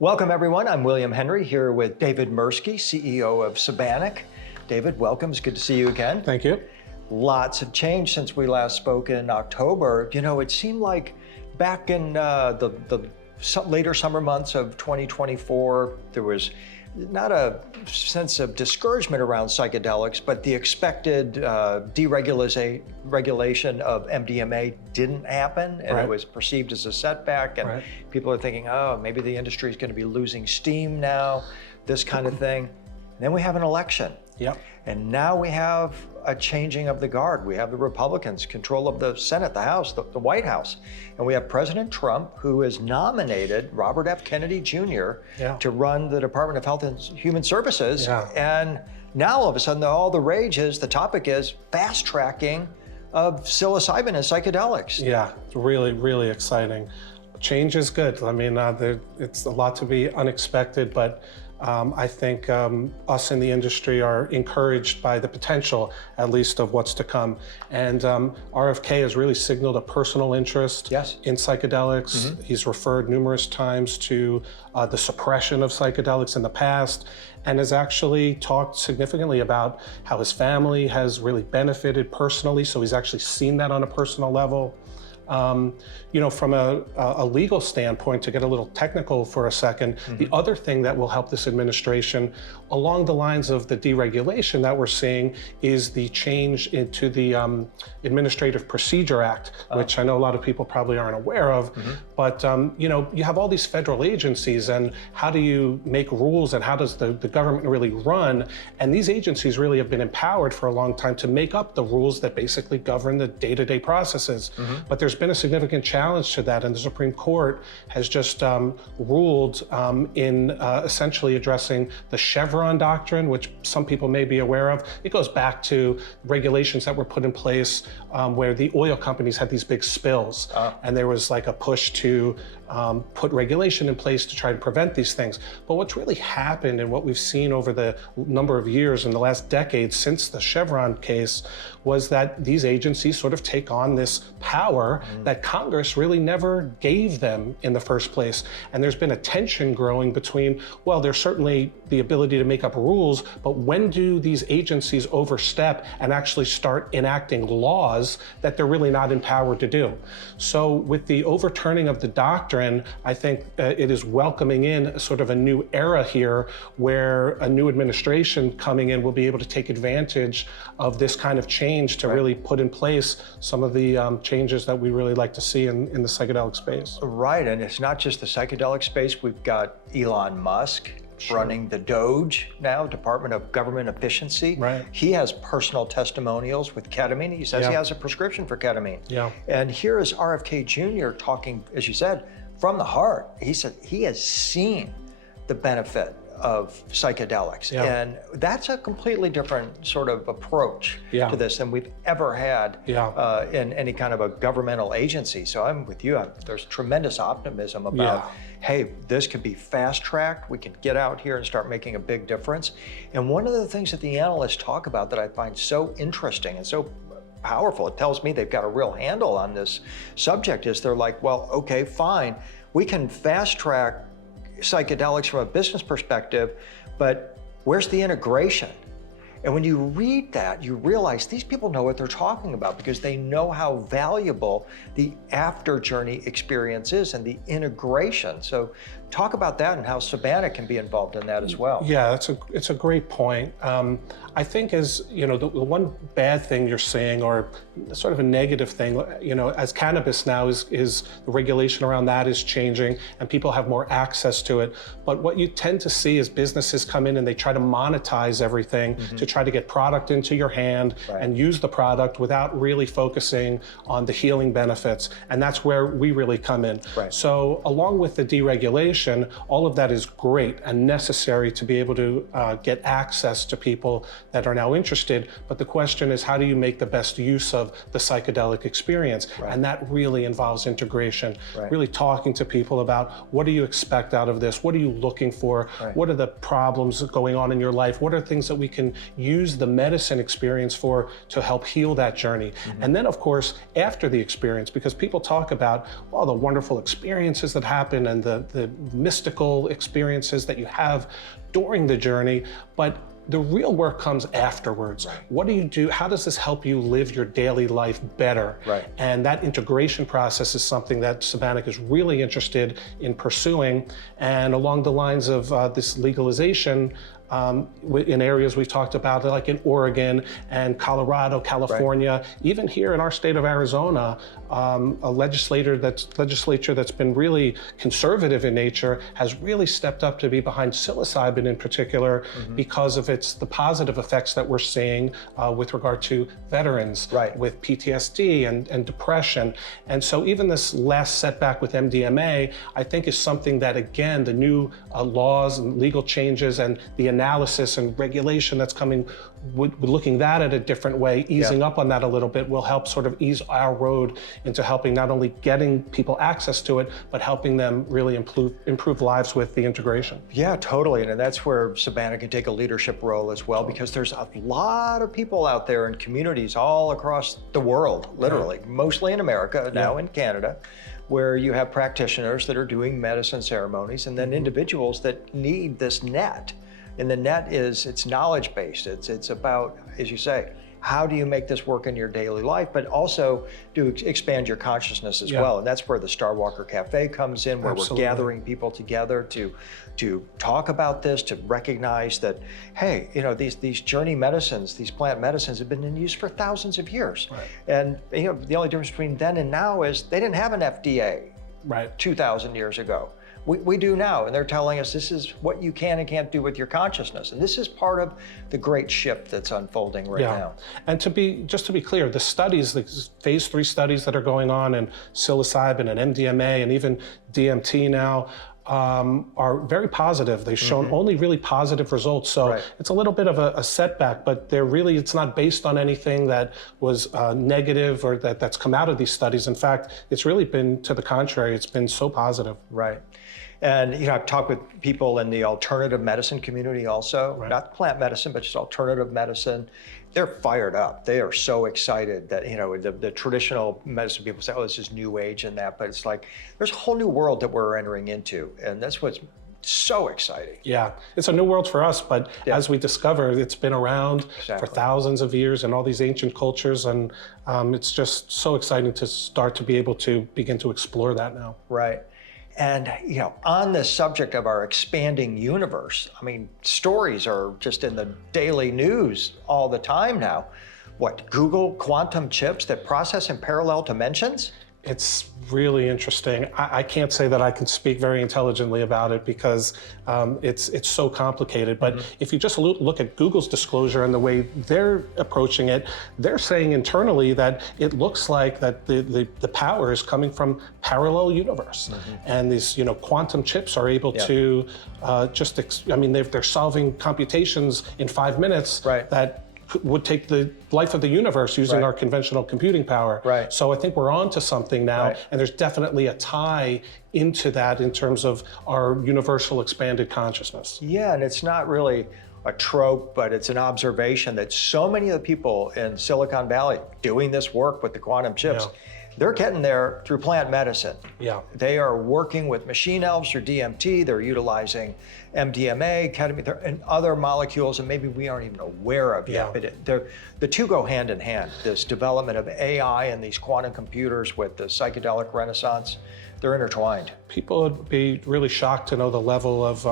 Welcome, everyone. I'm William Henry here with David Mersky, CEO of Sibannac. David, welcome. It's good to see you again. Thank you. Lots have changed since we last spoke in October. You know, it seemed like back in the later summer months of 2024, there was not a sense of discouragement around psychedelics, but the expected deregulation of MDMA didn't happen, and it was perceived as a setback, and people are thinking, oh, maybe the industry is going to be losing steam now, this kind of thing. And then we have an election. And now we have a changing of the guard. We have the Republicans control of the Senate, the House, the White House. And we have President Trump, who has nominated Robert F. Kennedy Jr. to run the Department of Health and Human Services. And now all of a sudden, all the rage is, the topic is fast tracking of psilocybin and psychedelics. Yeah, it's really, really exciting. Change is good. I mean, it's a lot to be unexpected, but I think us in the industry are encouraged by the potential, at least, of what's to come. And RFK has really signaled a personal interest in psychedelics. He's referred numerous times to the suppression of psychedelics in the past, and has actually talked significantly about how his family has really benefited personally. So he's actually seen that on a personal level. You know, from a legal standpoint, to get a little technical for a second, the other thing that will help this administration, along the lines of the deregulation that we're seeing, is the change into the Administrative Procedure Act, which I know a lot of people probably aren't aware of. But, you know, you have all these federal agencies, and how do you make rules, and how does the government really run? And these agencies really have been empowered for a long time to make up the rules that basically govern the day-to-day processes. But there's been a significant challenge to that, and the Supreme Court has just ruled in essentially addressing the Chevron doctrine, which some people may be aware of. It goes back to regulations that were put in place where the oil companies had these big spills, and there was like a push to put regulation in place to try to prevent these things. But what's really happened, and what we've seen over the number of years in the last decade since the Chevron case, was that these agencies sort of take on this power that Congress really never gave them in the first place. And there's been a tension growing between, well, there's certainly the ability to make up rules, but when do these agencies overstep and actually start enacting laws that they're really not empowered to do? So with the overturning of the doctrine, I think it is welcoming in sort of a new era here, where a new administration coming in will be able to take advantage of this kind of change to really put in place some of the changes that we really like to see in the psychedelic space. Right, and it's not just the psychedelic space. We've got Elon Musk running the DOGE now, Department of Government Efficiency. He has personal testimonials with ketamine. He says he has a prescription for ketamine. And here is RFK Jr. talking, as you said, from the heart. He said he has seen the benefit of psychedelics. And that's a completely different sort of approach to this than we've ever had in any kind of a governmental agency. So I'm with you. There's tremendous optimism about, hey, this could be fast-tracked. We could get out here and start making a big difference. And one of the things that the analysts talk about that I find so interesting and so powerful, it tells me they've got a real handle on this subject, is they're like, well, okay, fine, we can fast-track psychedelics from a business perspective, but where's the integration? And when you read that, you realize these people know what they're talking about, because they know how valuable the after journey experience is and the integration. So talk about that and how Sibannac can be involved in that as well. Yeah, it's a great point. I think, as you know, the one bad thing you're seeing, or sort of a negative thing, you know, as cannabis now is the regulation around that is changing and people have more access to it. But what you tend to see is businesses come in and they try to monetize everything to try to get product into your hand and use the product without really focusing on the healing benefits. And that's where we really come in. So along with the deregulation, all of that is great and necessary to be able to get access to people that are now interested. But the question is, how do you make the best use of the psychedelic experience? And that really involves integration, really talking to people about, what do you expect out of this? What are you looking for? What are the problems going on in your life? What are things that we can use the medicine experience for to help heal that journey? And then, of course, after the experience, because people talk about all the wonderful experiences that happen and the mystical experiences that you have during the journey, but the real work comes afterwards. Right. What do you do? How does this help you live your daily life better? Right. And that integration process is something that Sibannac is really interested in pursuing. And along the lines of this legalization, in areas we've talked about, like in Oregon and Colorado, California, right. Even here in our state of Arizona, a legislature that's been really conservative in nature has really stepped up to be behind psilocybin in particular, because of the positive effects that we're seeing with regard to veterans, right. with PTSD and depression. And so even this last setback with MDMA, I think is something that, again, the new laws and legal changes and the analysis and regulation that's coming, looking that at a different way, easing up on that a little bit, will help sort of ease our road into helping not only getting people access to it, but helping them really improve lives with the integration. Yeah, totally. And that's where Sibannac can take a leadership role as well, because there's a lot of people out there in communities all across the world, literally, mostly in America, now in Canada, where you have practitioners that are doing medicine ceremonies, and then individuals that need this net. And the net it's knowledge-based. It's about, as you say, how do you make this work in your daily life, but also to expand your consciousness as well. And that's where the Starwalker Cafe comes in, where we're gathering people together to talk about this, to recognize that, hey, you know, these journey medicines, these plant medicines have been in use for thousands of years. Right. And you know, the only difference between then and now is they didn't have an FDA 2,000 years ago. We do now, and they're telling us this is what you can and can't do with your consciousness. And this is part of the great shift that's unfolding right now. And just to be clear, the studies, the phase 3 studies that are going on in psilocybin and MDMA and even DMT now, are very positive. They've shown only really positive results. So it's a little bit of a setback, but it's not based on anything that was negative or that's come out of these studies. In fact, it's really been to the contrary. It's been so positive. Right. And you know, I've talked with people in the alternative medicine community also, not plant medicine, but just alternative medicine. They're fired up. They are so excited that, you know, the traditional medicine people say, oh, this is new age and that, but it's like, there's a whole new world that we're entering into. And that's what's so exciting. Yeah, it's a new world for us, but as we discover, it's been around for thousands of years in all these ancient cultures, and it's just so exciting to start to be able to begin to explore that now. Right. And, you know, on the subject of our expanding universe, I mean, stories are just in the daily news all the time now. What, Google quantum chips that process in parallel dimensions? It's really interesting. I can't say that I can speak very intelligently about it because it's so complicated. But if you just look at Google's disclosure and the way they're approaching it, they're saying internally that it looks like that the power is coming from parallel universe, and these quantum chips are able to they're solving computations in 5 minutes that would take the life of the universe using our conventional computing power. So I think we're on to something now, and there's definitely a tie into that in terms of our universal expanded consciousness. Yeah, and it's not really a trope, but it's an observation that so many of the people in Silicon Valley doing this work with the quantum chips, they're getting there through plant medicine. They are working with machine elves or DMT. They're utilizing MDMA, ketamine, and other molecules that maybe we aren't even aware of yet. But the two go hand in hand. This development of AI and these quantum computers with the psychedelic renaissance, they're intertwined. People would be really shocked to know the level of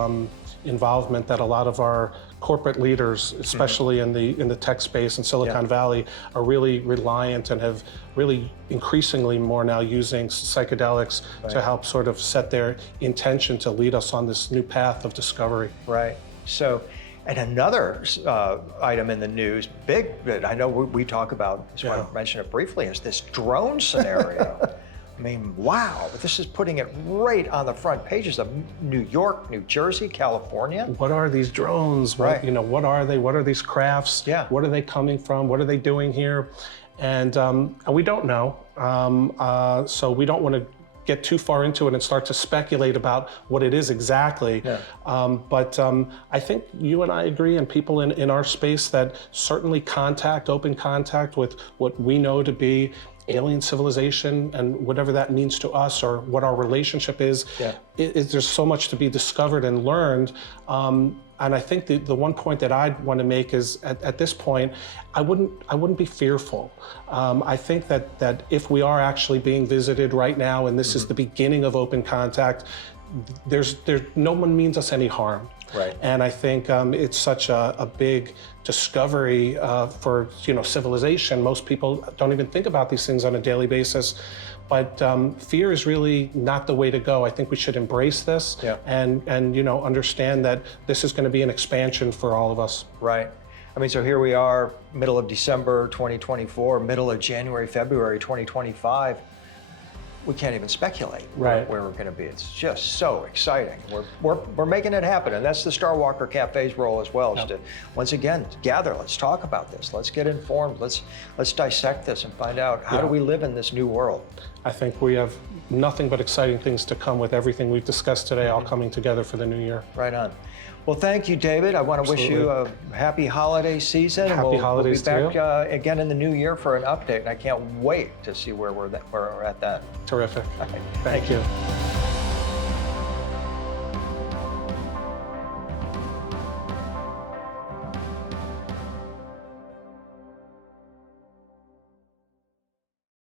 involvement that a lot of our corporate leaders, especially in the tech space in Silicon Valley, are really reliant and have really increasingly more now using psychedelics to help sort of set their intention to lead us on this new path of discovery. Right. So, and another item in the news, big, that I know we talk about, just want to mention it briefly, is this drone scenario. I mean, wow, this is putting it right on the front pages of New York, New Jersey, California. What are these drones? What are they? What are these crafts? What are they coming from? What are they doing here? And we don't know. So we don't want to get too far into it and start to speculate about what it is exactly. But I think you and I agree, and people in our space, that certainly open contact with what we know to be alien civilization and whatever that means to us, or what our relationship is. There's so much to be discovered and learned. And I think the one point that I'd want to make is at this point, I wouldn't be fearful. I think that if we are actually being visited right now, and this is the beginning of open contact, no one means us any harm. Right. And I think it's such a big discovery for civilization. Most people don't even think about these things on a daily basis. But fear is really not the way to go. I think we should embrace this and understand that this is going to be an expansion for all of us. Right. I mean, so here we are, middle of December 2024, middle of January, February 2025. We can't even speculate where we're going to be. It's just so exciting. We're making it happen, and that's the Star Walker Cafe's role as well. Is to once again gather. Let's talk about this. Let's get informed. Let's dissect this and find out how do we live in this new world. I think we have nothing but exciting things to come with everything we've discussed today, all coming together for the new year. Right on. Well, thank you, David. I want to wish you a happy holiday season. Happy holidays to you. We'll be back again in the new year for an update, and I can't wait to see where we're at then. Terrific. Okay. Thank you.